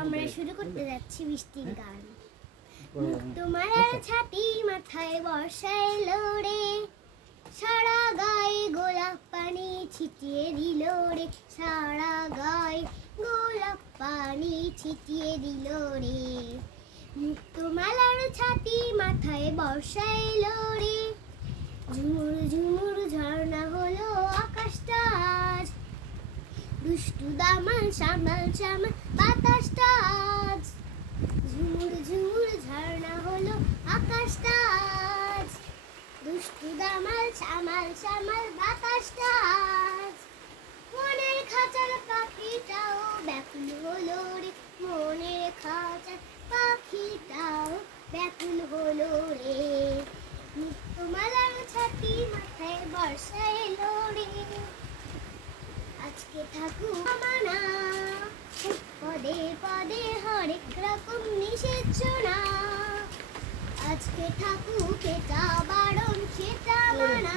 আমরা শুরু করতে যাচ্ছি বৃষ্টির গান। তোমার ছাতি মাথায় বর্ষা এলো রে, সারা গায়ে গোলাপ পানি ছিটিয়ে দিল রে, সারা গায়ে গোলাপ পানি ছিটিয়ে দিল রে। মুক্তমালার ছাতি মাথায় বর্ষা এলো রে, ঝুমুর ঝুমুর ঝর্ণা হলো আকাশটা আজ, দুষ্টু দামাল সামাল সামাল বাতাসটা আজ, ঝুমুর ঝুমুর ঝর্ণা হলো আকাশটা আজ, দুষ্টু দামাল সামাল সামাল বাতাসটা আজ। মনের খাঁচার পাখিটাও ব্যাকুল হলো রে, মনের খাঁচার পাখিটাও ব্যাকুল হলো রে। মুক্তমালার ছাতি মাথায় বর্ষা এলো রে, আজকে থাকুক মানা পদে পদে হরেক রকম নিষেধনা, আজকে থাকুক এটা বারণ সেটা মানা,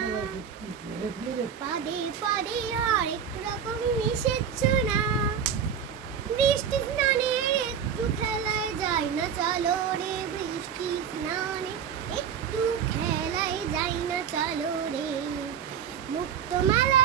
পদে পদে হরেক রকম নিষেধনা। বৃষ্টি স্নানে একটু খেলায় যায় না চলো রে, বৃষ্টি স্নানে একটু খেলায় যায় না চলো রে। মুক্তমালা